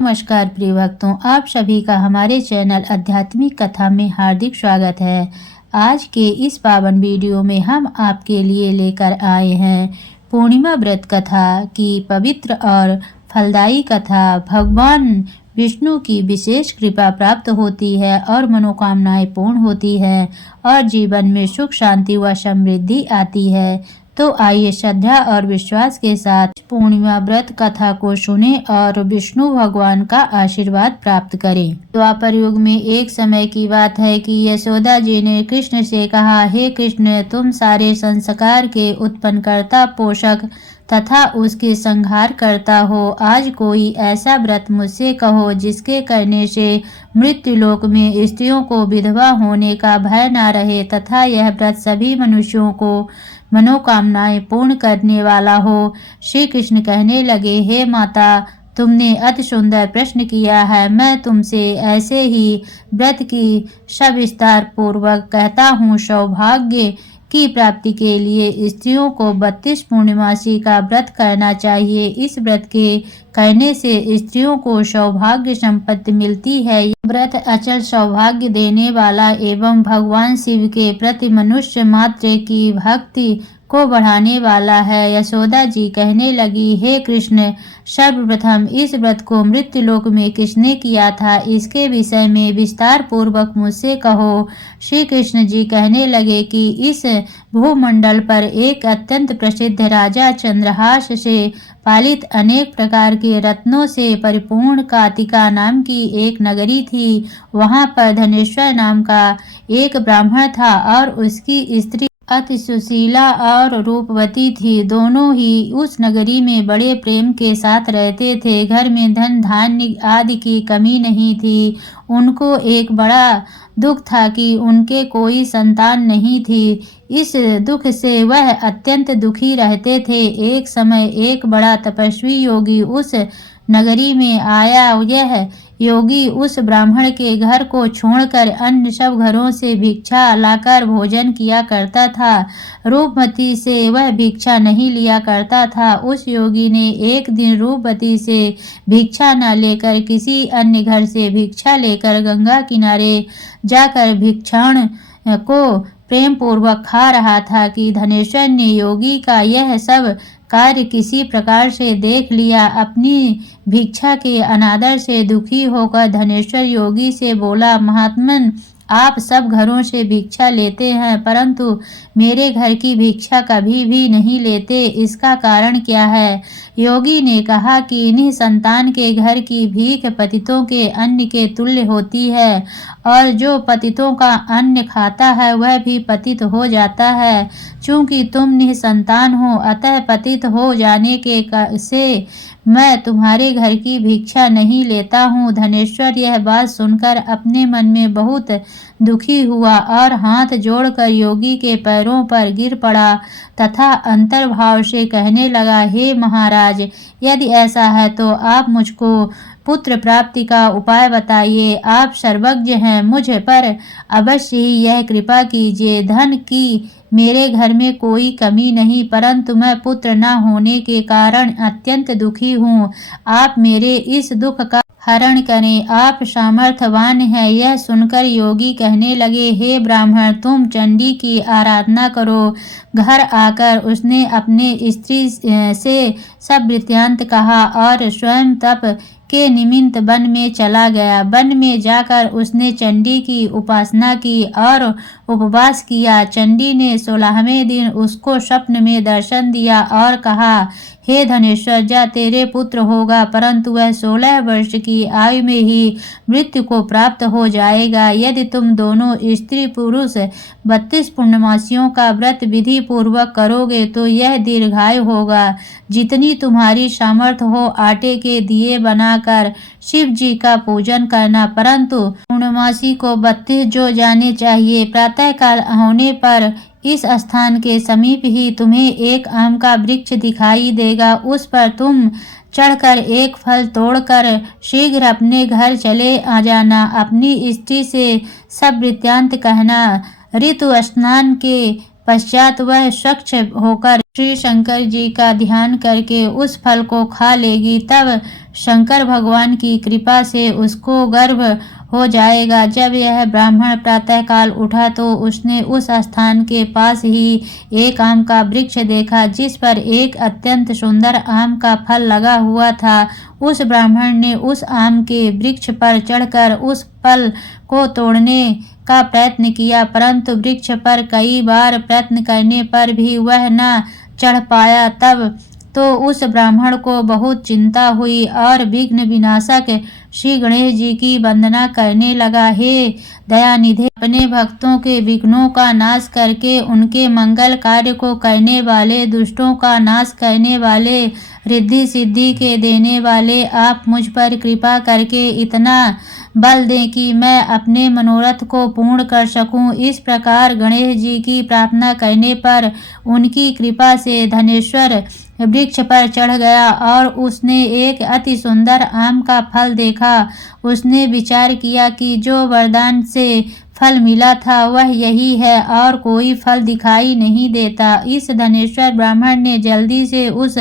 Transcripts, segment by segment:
नमस्कार प्रिय भक्तों, आप सभी का हमारे चैनल आध्यात्मिक कथा में हार्दिक स्वागत है। आज के इस पावन वीडियो में हम आपके लिए लेकर आए हैं पूर्णिमा व्रत कथा की पवित्र और फलदायी कथा। भगवान विष्णु की विशेष कृपा प्राप्त होती है और मनोकामनाएं पूर्ण होती है और जीवन में सुख शांति व समृद्धि आती है। तो आइए श्रद्धा और विश्वास के साथ पूर्णिमा व्रत कथा को सुने और विष्णु भगवान का आशीर्वाद प्राप्त करें। द्वापर युग में एक समय की बात है कि यशोदा जी ने कृष्ण से कहा, हे कृष्ण, तुम सारे संस्कार के उत्पन्नकर्ता, पोषक तथा उसके संहार करता हो। आज कोई ऐसा व्रत मुझसे कहो जिसके करने से मृत्युलोक में स्त्रियों को विधवा होने का भय न रहे तथा यह व्रत सभी मनुष्यों को मनोकामनाएं पूर्ण करने वाला हो। श्री कृष्ण कहने लगे, हे माता, तुमने अति सुंदर प्रश्न किया है। मैं तुमसे ऐसे ही व्रत की सविस्तार पूर्वक कहता हूँ। सौभाग्य की प्राप्ति के लिए स्त्रियों को 32 पूर्णिमासी का व्रत करना चाहिए। इस व्रत के करने से स्त्रियों को सौभाग्य संपत्ति मिलती है। यह व्रत अचल सौभाग्य देने वाला एवं भगवान शिव के प्रति मनुष्य मात्र की भक्ति को बढ़ाने वाला है। यशोदा जी कहने लगी, हे कृष्ण, सर्वप्रथम इस व्रत को मृत्युलोक में किसने किया था, इसके विषय में विस्तार पूर्वक मुझसे कहो। श्री कृष्ण जी कहने लगे कि इस भूमंडल पर एक अत्यंत प्रसिद्ध राजा चंद्रहास से पालित अनेक प्रकार के रत्नों से परिपूर्ण कातिका नाम की एक नगरी थी। वहां पर धनेश्वर नाम का एक ब्राह्मण था और उसकी स्त्री अति सुशीला और रूपवती थी। दोनों ही उस नगरी में बड़े प्रेम के साथ रहते थे। घर में धन धान्य आदि की कमी नहीं थी। उनको एक बड़ा दुख था कि उनके कोई संतान नहीं थी। इस दुख से वह अत्यंत दुखी रहते थे। एक समय एक बड़ा तपस्वी योगी उस नगरी में आया। यह योगी उस ब्राह्मण के घर को छोड़कर अन्य सब घरों से भिक्षा लाकर भोजन किया करता था। रूपमती से वह भिक्षा नहीं लिया करता था। उस योगी ने एक दिन रूपवती से भिक्षा न लेकर किसी अन्य घर से भिक्षा लेकर गंगा किनारे जाकर भिक्षाण को प्रेम पूर्वक खा रहा था कि धनेश्वर ने योगी का यह सब कार्य किसी प्रकार से देख लिया। अपनी भिक्षा के अनादर से दुखी होकर धनेश्वर योगी से बोला, महात्मन, आप सब घरों से भिक्षा लेते हैं परंतु मेरे घर की भिक्षा कभी भी नहीं लेते, इसका कारण क्या है? योगी ने कहा कि निसंतान के घर की भीख पतितों के अन्न के तुल्य होती है और जो पतितों का अन्न खाता है वह भी पतित हो जाता है। चूंकि तुम निसंतान हो अतः पतित हो जाने के से मैं तुम्हारे घर की भिक्षा नहीं लेता हूँ। धनेश्वर यह बात सुनकर अपने मन में बहुत दुखी हुआ और हाथ जोड़कर योगी के पैरों पर गिर पड़ा तथा अंतर्भाव से कहने लगा, हे महाराज, यदि ऐसा है तो आप मुझको पुत्र प्राप्ति का उपाय बताइए। आप सर्वज्ञ हैं, मुझ पर अवश्य ही यह कृपा कीजिए। धन की मेरे घर में कोई कमी नहीं परंतु मैं पुत्र न होने के कारण अत्यंत दुखी हूँ। आप मेरे इस दुख का हरण करें, आप सामर्थ्यवान हैं। यह सुनकर योगी कहने लगे, हे ब्राह्मण, तुम चंडी की आराधना करो। घर आकर उसने अपने स्त्री से सब वृत्तांत कहा और स्वयं तप के निमित्त वन में चला गया। वन में जाकर उसने चंडी की उपासना की और उपवास किया। चंडी ने 16वें दिन उसको स्वप्न में दर्शन दिया और कहा, हे धनेश्वर, जा तेरे पुत्र होगा परंतु वह 16 वर्ष की आयु में ही मृत्यु को प्राप्त हो जाएगा। यदि तुम दोनों स्त्री पुरुष 32 पूर्णमासियों का व्रत विधि पूर्वक करोगे तो यह दीर्घायु होगा। जितनी तुम्हारी सामर्थ्य हो आटे के दिए बनाकर शिव जी का पूजन करना, परंतु पूर्णमासी को 32 जो जाने चाहिए। प्रातः काल होने पर इस स्थान के समीप ही तुम्हें एक आम का वृक्ष दिखाई देगा। उस पर तुम चढ़कर एक फल तोड़कर शीघ्र अपने घर चले आ जाना। अपनी स्त्री से सब वृत्तांत कहना। ऋतु स्नान के पश्चात वह स्वच्छ होकर श्री शंकर जी का ध्यान करके उस फल को खा लेगी, तब शंकर भगवान की कृपा से उसको गर्भ हो जाएगा। जब यह ब्राह्मण प्रातःकाल उठा तो उसने उस स्थान के पास ही एक आम का वृक्ष देखा, जिस पर एक अत्यंत सुंदर आम का फल लगा हुआ था। उस ब्राह्मण ने उस आम के वृक्ष पर चढ़कर उस फल को तोड़ने का प्रयत्न किया, परंतु वृक्ष पर कई बार प्रयत्न करने पर भी वह न चढ़ पाया। तब तो उस ब्राह्मण को बहुत चिंता हुई और विघ्न विनाशक श्री गणेश जी की वंदना करने लगा। हे दयानिधे, अपने भक्तों के विघ्नों का नाश करके उनके मंगल कार्य को करने वाले, दुष्टों का नाश करने वाले, रिद्धि सिद्धि के देने वाले, आप मुझ पर कृपा करके इतना बल दें कि मैं अपने मनोरथ को पूर्ण कर सकूं। इस प्रकार गणेश जी की प्रार्थना करने पर उनकी कृपा से धनेश्वर वृक्ष पर चढ़ गया और उसने एक अति सुंदर आम का फल देखा। उसने विचार किया कि जो वरदान से फल मिला था वह यही है और कोई फल दिखाई नहीं देता। इस धनेश्वर ब्राह्मण ने जल्दी से उस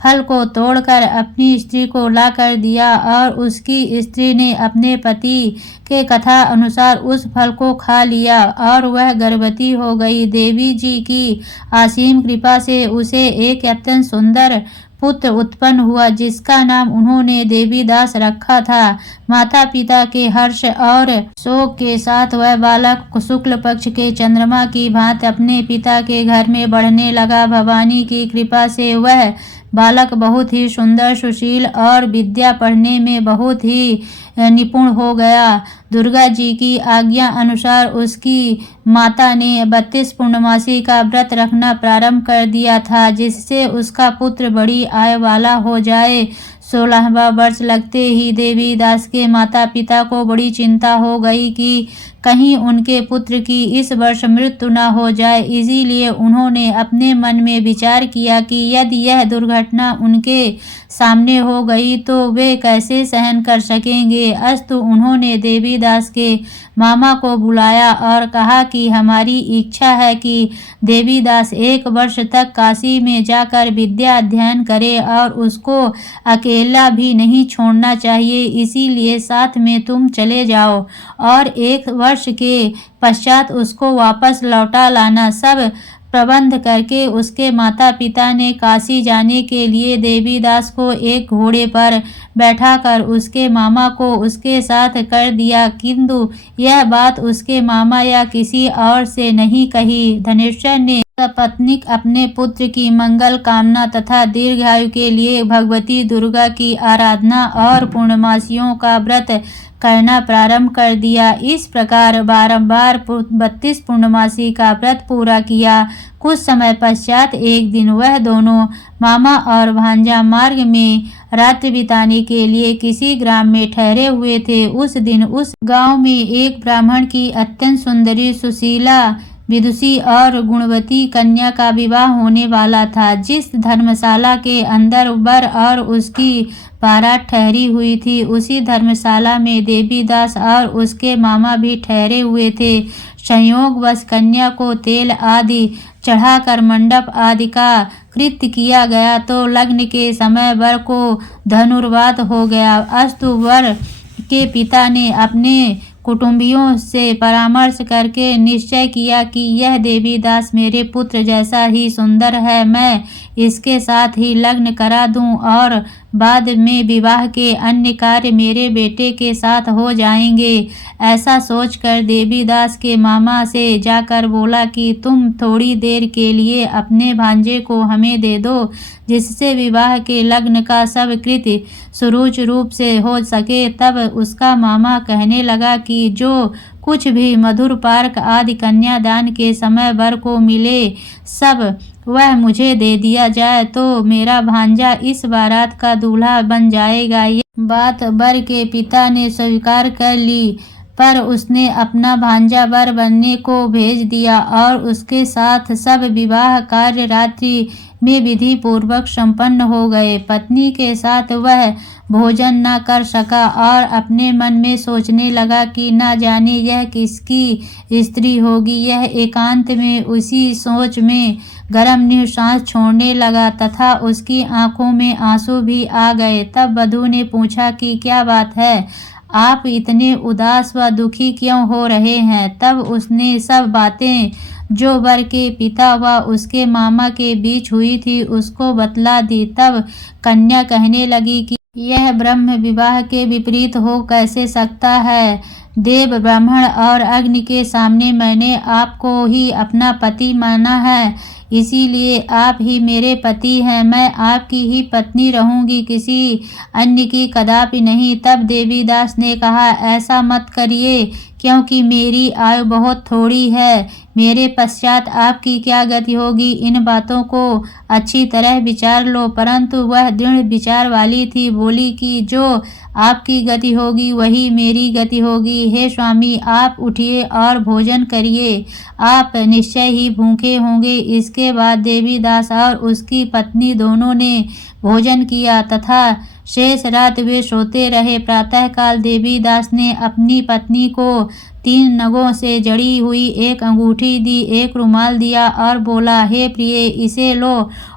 फल को तोड़कर अपनी स्त्री को ला कर दिया और उसकी स्त्री ने अपने पति के कथा अनुसार उस फल को खा लिया और वह गर्भवती हो गई। देवी जी की असीम कृपा से उसे एक अत्यंत सुंदर पुत्र उत्पन्न हुआ, जिसका नाम उन्होंने देवीदास रखा था। माता पिता के हर्ष और शोक के साथ वह बालक शुक्ल पक्ष के चंद्रमा की भांति अपने पिता के घर में बढ़ने लगा। भवानी की कृपा से वह बालक बहुत ही सुंदर, सुशील और विद्या पढ़ने में बहुत ही निपुण हो गया। दुर्गा जी की आज्ञा अनुसार उसकी माता ने 32 पूर्णमासी का व्रत रखना प्रारंभ कर दिया था, जिससे उसका पुत्र बड़ी आय वाला हो जाए। 16वां वर्ष लगते ही देवीदास के माता पिता को बड़ी चिंता हो गई कि कहीं उनके पुत्र की इस वर्ष मृत्यु न हो जाए। इसीलिए उन्होंने अपने मन में विचार किया कि यदि यह दुर्घटना उनके सामने हो गई तो वे कैसे सहन कर सकेंगे। अस्तु उन्होंने देवीदास के मामा को बुलाया और कहा कि हमारी इच्छा है कि देवीदास 1 वर्ष तक काशी में जाकर विद्या अध्ययन करे और उसको अकेला भी नहीं छोड़ना चाहिए, इसीलिए साथ में तुम चले जाओ और 1 वर्ष के पश्चात उसको वापस लौटा लाना। सब प्रबंध करके उसके माता पिता ने काशी जाने के लिए देवीदास को एक घोड़े पर बैठाकर उसके मामा को उसके साथ कर दिया, किंतु यह बात उसके मामा या किसी और से नहीं कही। धनेश्वर ने सपत्नीक अपने पुत्र की मंगल कामना तथा दीर्घायु के लिए भगवती दुर्गा की आराधना और पूर्णमासियों का व्रत करना प्रारंभ कर दिया। इस प्रकार बारंबार 32 पूर्णमासी का व्रत पूरा किया। कुछ समय पश्चात एक दिन वह दोनों मामा और भांजा मार्ग में रात्रि बिताने के लिए किसी ग्राम में ठहरे हुए थे। उस दिन उस गांव में एक ब्राह्मण की अत्यंत सुंदरी, सुशीला, विदुषी और गुणवती कन्या का विवाह होने वाला था। जिस धर्मशाला के अंदर वर और उसकी बारात ठहरी हुई थी, उसी धर्मशाला में देवीदास और उसके मामा भी ठहरे हुए थे। संयोगवश कन्या को तेल आदि चढ़ाकर मंडप आदि का कृत्य किया गया तो लग्न के समय वर को धनुर्वात हो गया। अस्तु वर के पिता ने अपने कुटुंबियों से परामर्श करके निश्चय किया कि यह देवीदास मेरे पुत्र जैसा ही सुंदर है, मैं इसके साथ ही लग्न करा दूं और बाद में विवाह के अन्य कार्य मेरे बेटे के साथ हो जाएंगे। ऐसा सोचकर देवीदास के मामा से जाकर बोला कि तुम थोड़ी देर के लिए अपने भांजे को हमें दे दो, जिससे विवाह के लग्न का सब कृत्य सुरुच रूप से हो सके। तब उसका मामा कहने लगा कि जो कुछ भी मधुर पार्क आदि कन्यादान के समय वर को मिले सब वह मुझे दे दिया जाए तो मेरा भांजा इस बारात का दूल्हा बन जाएगा। ये बात वर के पिता ने स्वीकार कर ली, पर उसने अपना भांजा वर बनने को भेज दिया और उसके साथ सब विवाह कार्य रात्रि में विधि पूर्वक संपन्न हो गए। पत्नी के साथ वह भोजन न कर सका और अपने मन में सोचने लगा कि न जाने यह किसकी स्त्री होगी। यह एकांत में उसी सोच में गरम निश्वास छोड़ने लगा तथा उसकी आंखों में आंसू भी आ गए। तब वधू ने पूछा कि क्या बात है, आप इतने उदास व दुखी क्यों हो रहे हैं। तब उसने सब बातें जो वर के पिता व उसके मामा के बीच हुई थी उसको बतला दी। तब कन्या कहने लगी कि यह ब्रह्म विवाह के विपरीत हो कैसे सकता है। देव, ब्राह्मण और अग्नि के सामने मैंने आपको ही अपना पति माना है, इसीलिए आप ही मेरे पति हैं। मैं आपकी ही पत्नी रहूंगी, किसी अन्य की कदापि नहीं। तब देवीदास ने कहा, ऐसा मत करिए, क्योंकि मेरी आयु बहुत थोड़ी है। मेरे पश्चात आपकी क्या गति होगी, इन बातों को अच्छी तरह विचार लो। परंतु वह दृढ़ विचार वाली थी, बोली कि जो आपकी गति होगी वही मेरी गति होगी। हे स्वामी, आप उठिए और भोजन करिए, आप निश्चय ही भूखे होंगे। इसके बाद देवीदास और उसकी पत्नी दोनों ने भोजन किया तथा शेष रात वे सोते रहे। प्रातःकाल देवीदास ने अपनी पत्नी को 3 नगों से जड़ी हुई एक अंगूठी दी, एक रुमाल दिया और बोला, हे प्रिय, इसे लो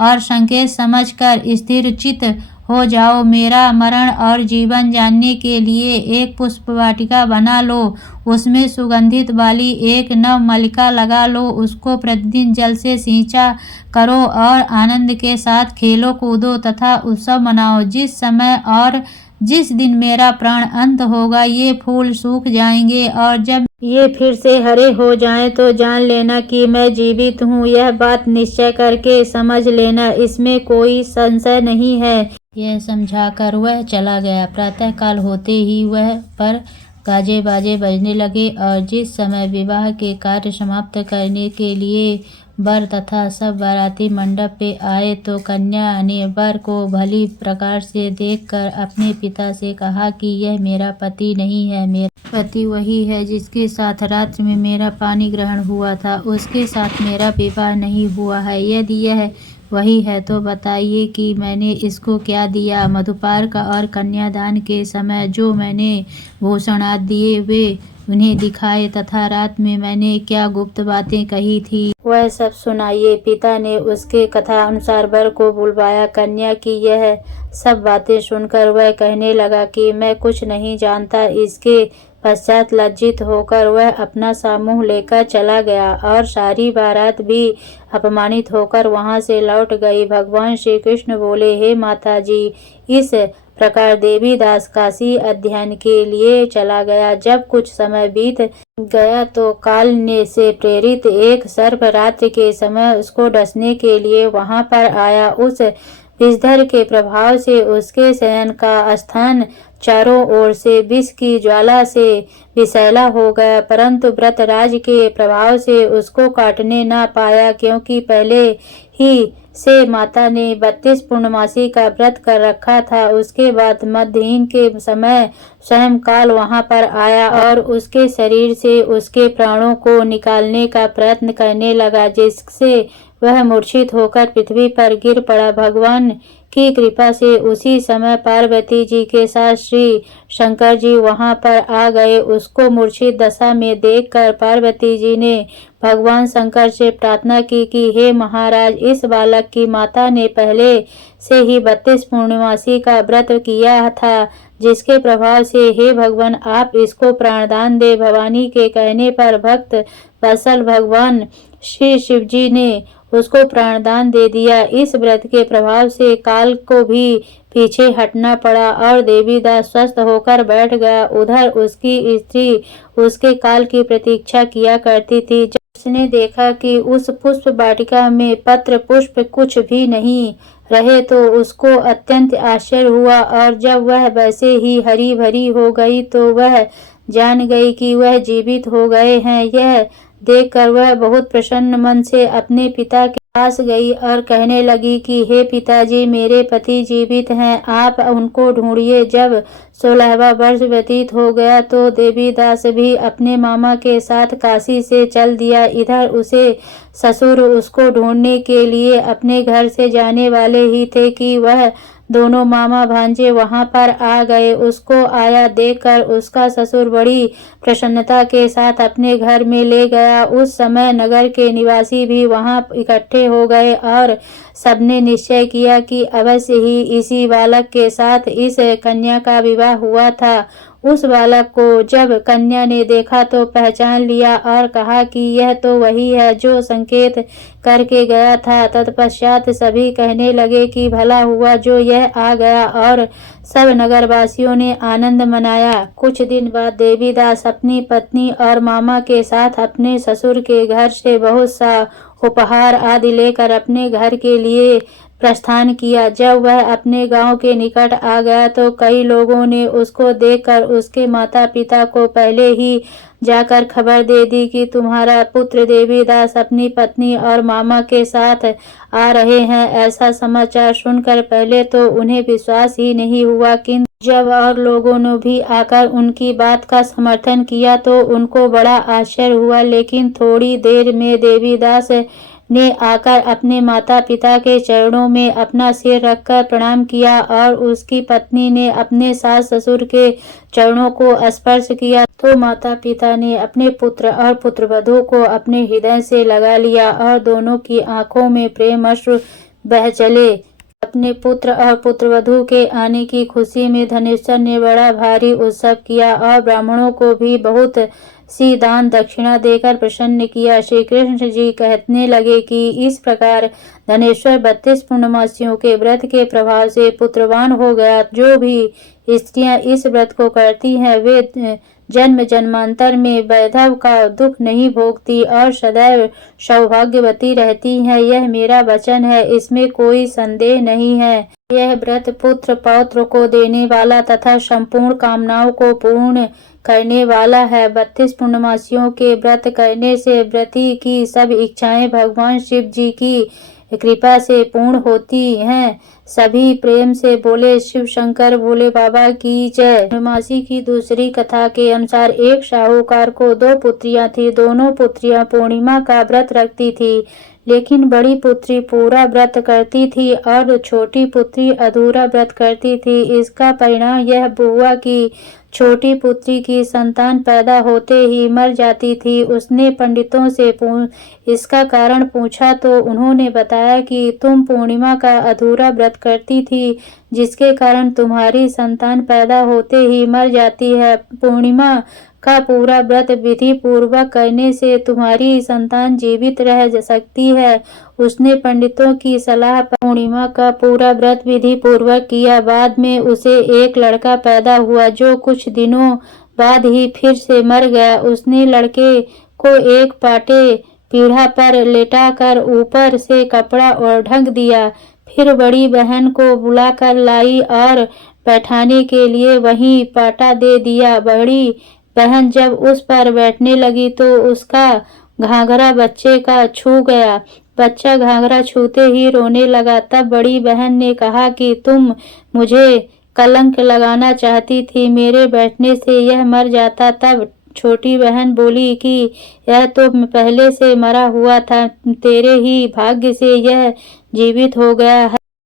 और संकेत समझकर स्थिर चित्त हो जाओ। मेरा मरण और जीवन जानने के लिए एक पुष्प वाटिका बना लो, उसमें सुगंधित वाली एक नव मलिका लगा लो, उसको प्रतिदिन जल से सींचा करो और आनंद के साथ खेलो कूदो तथा उत्सव मनाओ। जिस समय और जिस दिन मेरा प्राण अंत होगा ये फूल सूख जाएंगे और जब ये फिर से हरे हो जाएं तो जान लेना कि मैं जीवित हूँ। यह बात निश्चय करके समझ लेना, इसमें कोई संशय नहीं है। यह समझाकर वह चला गया। प्रातःकाल होते ही वह पर गाजे बाजे बजने लगे और जिस समय विवाह के कार्य समाप्त करने के लिए वर तथा सब बाराती मंडप पे आए तो कन्या ने वर को भली प्रकार से देखकर अपने पिता से कहा कि यह मेरा पति नहीं है, मेरा पति वही है जिसके साथ रात्रि में मेरा पानी ग्रहण हुआ था, उसके साथ मेरा विवाह नहीं हुआ है। यदि यह वही है तो बताइए कि मैंने इसको क्या दिया। मधुपार्क और कन्यादान के समय जो मैंने भूषणादि दिए वे उन्हें दिखाए तथा रात में मैंने क्या गुप्त बातें कही थी वह सब सुनाइए। पिता ने उसके कथा अनुसार वर को बुलवाया। कन्या की यह सब बातें सुनकर वह कहने लगा कि मैं कुछ नहीं जानता। इसके पश्चात लज्जित होकर वह अपना सा मुँह लेकर चला गया और सारी बारात भी अपमानित होकर वहां से लौट गई। भगवान श्री कृष्ण बोले, हे माता जी, इस प्रकार देवीदास काशी अध्ययन के लिए चला गया। जब कुछ समय बीत गया तो काल ने से प्रेरित एक सर्प रात्रि के समय उसको डसने के लिए वहां पर आया। उस विषधर के प्रभाव से उसके शयन का स्थान चारों ओर से विष की ज्वाला से विषैला हो गया, परंतु व्रतराज के प्रभाव से उसको काटने न पाया, क्योंकि पहले ही से माता ने 32 पूर्णमासी का व्रत कर रखा था। उसके बाद मध्यहीन के समय स्वयं काल वहां पर आया और उसके शरीर से उसके प्राणों को निकालने का प्रयत्न करने लगा, जिससे वह मूर्छित होकर पृथ्वी पर गिर पड़ा। भगवान की कृपा से उसी समय पार्वती जी के साथ श्री शंकर जी वहां पर आ गए। उसको मूर्छित दशा में देखकर पार्वती जी ने भगवान शंकर से प्रार्थना की कि हे महाराज, इस बालक की माता ने पहले से ही 32 पूर्णमासी का व्रत किया था, जिसके प्रभाव से हे भगवान आप इसको प्राणदान दे। भवानी के कहने पर भक्त वत्सल भगवान श्री शिव जी ने उसको प्राणदान दे दिया। इस व्रत के प्रभाव से काल को भी पीछे हटना पड़ा और देवीदास स्वस्थ होकर बैठ गया। उधर उसकी स्त्री उसके काल की प्रतीक्षा किया करती थी। जब उसने देखा कि उस पुष्प वाटिका में पत्र पुष्प कुछ भी नहीं रहे तो उसको अत्यंत आश्चर्य हुआ और जब वह वैसे ही हरी भरी हो गई तो वह जान गई कि वह जीवित हो गए हैं। यह देखकर वह बहुत प्रसन्न मन से अपने पिता के पास गई और कहने लगी कि हे पिताजी, मेरे पति जीवित हैं, आप उनको ढूंढिए। जब 16वां वर्ष व्यतीत हो गया तो देवीदास भी अपने मामा के साथ काशी से चल दिया। इधर उसे ससुर उसको ढूंढने के लिए अपने घर से जाने वाले ही थे कि वह दोनों मामा भांजे वहां पर आ गए। उसको आया देखकर उसका ससुर बड़ी प्रसन्नता के साथ अपने घर में ले गया। उस समय नगर के निवासी भी वहां इकट्ठे हो गए और सबने निश्चय किया कि अवश्य ही इसी बालक के साथ इस कन्या का विवाह हुआ था। उस बालक को जब कन्या ने देखा तो पहचान लिया और कहा कि यह तो वही है जो संकेत करके गया था। तत्पश्चात सभी कहने लगे कि भला हुआ जो यह आ गया, और सब नगरवासियों ने आनंद मनाया। कुछ दिन बाद देवीदास अपनी पत्नी और मामा के साथ अपने ससुर के घर से बहुत सा उपहार आदि लेकर अपने घर के लिए प्रस्थान किया। जब वह अपने गांव के निकट आ गया तो कई लोगों ने उसको देखकर उसके माता पिता को पहले ही जाकर खबर दे दी कि तुम्हारा पुत्र देवीदास अपनी पत्नी और मामा के साथ आ रहे हैं। ऐसा समाचार सुनकर पहले तो उन्हें विश्वास ही नहीं हुआ, किंतु जब और लोगों ने भी आकर उनकी बात का समर्थन किया तो उनको बड़ा आश्चर्य हुआ। लेकिन थोड़ी देर में देवीदास ने आकर अपने माता पिता के चरणों में अपना सिर रखकर प्रणाम किया और उसकी पत्नी ने अपने सास ससुर के चरणों को स्पर्श किया तो माता पिता ने अपने पुत्र और पुत्रवधू को अपने हृदय से लगा लिया और दोनों की आंखों में प्रेम अश्रु बह चले। अपने पुत्र और पुत्रवधू के आने की खुशी में धनेश्वर ने बड़ा भारी उत्सव किया और ब्राह्मणों को भी बहुत सी दान दक्षिणा देकर प्रसन्न किया। श्री कृष्ण जी कहने लगे कि इस प्रकार धनेश्वर 32 पूर्णमासियों के व्रत के प्रभाव से पुत्रवान हो गया। जो भी स्त्रियां इस व्रत को करती हैं वे जन्म जन्मांतर में वैधव का दुख नहीं भोगती और सदैव सौभाग्यवती रहती हैं। यह मेरा वचन है, इसमें कोई संदेह नहीं है। यह व्रत पुत्र पौत्र को देने वाला तथा संपूर्ण कामनाओं को पूर्ण करने वाला है। 32 पूर्णमासियों के व्रत करने से व्रती की सब इच्छाएं भगवान शिव जी की कृपा से पूर्ण होती हैं। सभी प्रेम से बोले शिव शंकर भोले बाबा की जय। पूर्णमासी की दूसरी कथा के अनुसार एक साहूकार को 2 पुत्रियां थी। दोनों पुत्रियां पूर्णिमा का व्रत रखती थी, लेकिन बड़ी पुत्री पूरा व्रत करती थी और छोटी पुत्री अधूरा व्रत करती थी। इसका परिणाम यह हुआ कि छोटी पुत्री की संतान पैदा होते ही मर जाती थी। उसने पंडितों से इसका कारण पूछा तो उन्होंने बताया कि तुम पूर्णिमा का अधूरा व्रत करती थी, जिसके कारण तुम्हारी संतान पैदा होते ही मर जाती है। पूर्णिमा का पूरा व्रत विधि पूर्वक करने से तुम्हारी संतान जीवित रह सकती है। उसने पंडितों की सलाह पर पूर्णिमा का पूरा व्रत विधि पूर्वक किया। बाद में उसे एक लड़का पैदा हुआ जो कुछ दिनों बाद ही फिर से मर गया। उसने लड़के को एक पाटे पीढ़ा पर लेटाकर ऊपर से कपड़ा और ढक दिया। फिर बड़ी बहन को बुलाकर लाई और बैठाने के लिए वहीं पाटा दे दिया। बड़ी बहन जब उस पर बैठने लगी तो उसका घाघरा बच्चे का छू गया। बच्चा घाघरा छूते ही रोने लगा। तब बड़ी बहन ने कहा कि तुम मुझे कलंक लगाना चाहती थी, मेरे बैठने से यह मर जाता। तब छोटी बहन बोली कि यह तो पहले से मरा हुआ था, तेरे ही भाग्य से यह जीवित हो गया है।